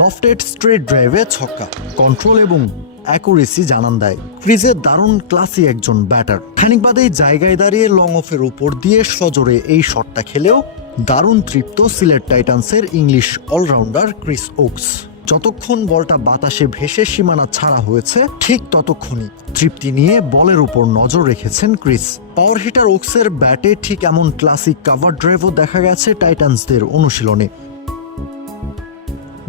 Lofted straight ড্রাইভে ছক্কা, control এবং অ্যাকুরেসি জানান দেয়। ক্রিজে দারুণ ক্লাসি একজন ব্যাটার। খানিক বাদেই জায়গায় দাঁড়িয়ে লং অফের উপর দিয়ে সজোরে এই শটটা খেলেও দারুণ তৃপ্ত সিলেট টাইটান্সের ইংলিশ অলরাউন্ডার ক্রিস ওকস। যতক্ষণ বলটা বাতাসে ভেসে সীমানা ছাড়া হয়েছে ঠিক ততক্ষণই তৃপ্তি নিয়ে বলের উপর নজর রেখেছেন ক্রিস। পাওয়ার হিটার ওকসের ব্যাটে ঠিক এমন ক্লাসিক কাভার ড্রাইভও দেখা গেছে টাইটান্সদের অনুশীলনে।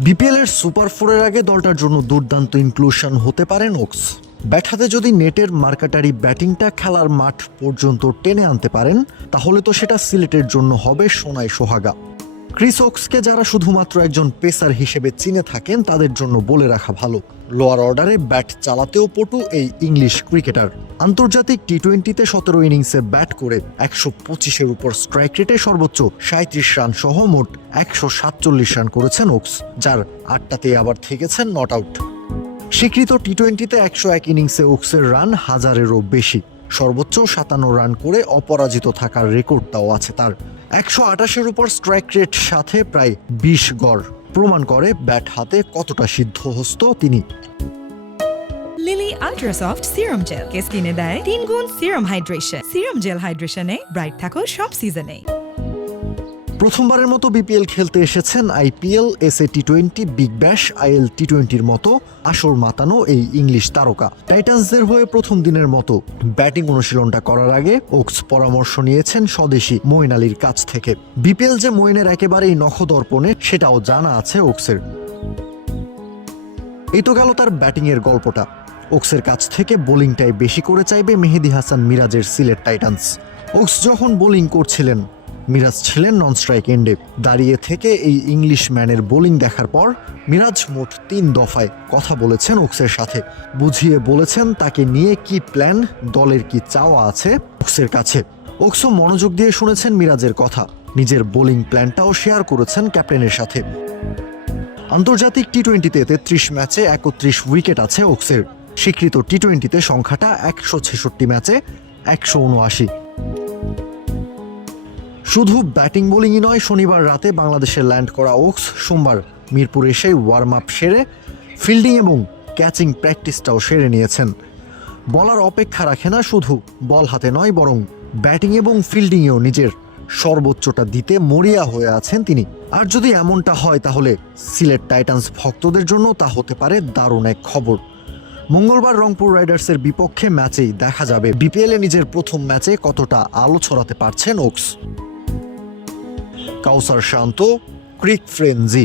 বিপিএল এর সুপার 4-এর আগে দলটার জন্য দুর্দান্ত ইনক্লুশন হতে পারেন ওকস। ব্যাট হাতে যদি নেটের মার্কাটারি ব্যাটিংটা খেলার মাঠ পর্যন্ত টেনে আনতে পারেন তাহলে তো সেটা সিলেটের জন্য হবে সোনায় সোহাগা। ক্রিস ওকসকে যারা শুধুমাত্র একজন পেসার হিসেবে চিনে থাকেন তাদের জন্য বলে রাখা ভালো, লোয়ার অর্ডারে ব্যাট চালাতেও পটু এই ইংলিশ ক্রিকেটার। আন্তর্জাতিক টি-20তে 17 ইনিংসে ব্যাট করে 125-এর উপর স্ট্রাইক রেটে সর্বোচ্চ 37 রান সহ মোট 147 রান করেছেন ওকস, যার 8টাতেই আবার থেকেছেন নট আউট। স্বীকৃত টি-20তে 101 ইনিংসে ওকসের রান 1000-এরও বেশি, সর্বোচ্চ 57 রান করে অপরাজিত থাকার রেকর্ডটাও আছে তার। 128-এর উপর স্ট্রাইক রেট সাথে প্রায় 20 গড় প্রমাণ করে ব্যাট হাতে কতটা সিদ্ধহস্ত তিনি। Lily ultra soft serum gel কে স্কিনে দেয় 3 গুণ সিরাম হাইড্রেশন। সিরাম জেল হাইড্রেশনে ব্রাইট থাকো সব সিজনে। প্রথমবারের মতো বিপিএল খেলতে এসেছেন আইপিএল, এসএ টি-20, বিগ ব্যাশ, আইএল টি-20-র মতো আসর মাতানো এই ইংলিশ তারকা। টাইটান্সদের হয়ে প্রথম দিনের মতো ব্যাটিং অনুশীলনটা করার আগে ওকস পরামর্শ নিয়েছেন স্বদেশি মঈন আলীর কাছ থেকে। বিপিএল যে মঈনের একেবারেই নখদর্পণে সেটাও জানা আছে ওকসের। এই তো গেল তার ব্যাটিংয়ের গল্পটা। ওকসের কাছ থেকে বোলিংটাই বেশি করে চাইবে মেহেদী হাসান মিরাজের সিলেট টাইটান্স। ওকস যখন বোলিং করছিলেন মিরাজ ছিলেন নন স্ট্রাইক এন্ডে। দাঁড়িয়ে থেকে এই ইংলিশ ম্যানের বোলিং দেখার পর মিরাজ মোট 3 দফায় কথা বলেছেন ওকসের সাথে, বুঝিয়ে বলেছেন তাকে নিয়ে কি প্ল্যান, দলের কি চাওয়া আছে ওকসের কাছে। ওকসও মনোযোগ দিয়ে শুনেছেন মিরাজের কথা, নিজের বোলিং প্ল্যানটাও শেয়ার করেছেন ক্যাপ্টেনের সাথে। আন্তর্জাতিক টি-20তে 33 ম্যাচে 31 উইকেট আছে ওকসের। স্বীকৃত টি-20তে সংখ্যাটা 166 ম্যাচে 179। শুধু ব্যাটিং বোলিংই নয়, শনিবার রাতে বাংলাদেশে ল্যান্ড করা ওকস সোমবার মিরপুর এসে ওয়ার্ম আপ সেরে ফিল্ডিং এবং ক্যাচিং প্র্যাকটিসটাও সেরে নিয়েছেন। বলার অপেক্ষা রাখে না, শুধু বল হাতে নয় বরং ব্যাটিং এবং ফিল্ডিংয়েও নিজের সর্বোচ্চটা দিতে মরিয়া হয়ে আছেন তিনি। আর যদি এমনটা হয় তাহলে সিলেট টাইটান্স ভক্তদের জন্য তা হতে পারে দারুণ এক খবর। মঙ্গলবার রংপুর রাইডার্সের বিপক্ষে ম্যাচেই দেখা যাবে বিপিএলে নিজের প্রথম ম্যাচে কতটা আলো ছড়াতে পারছেন ওকস। কাউসার শান্ত, ক্রিক ফ্রেঞ্জি।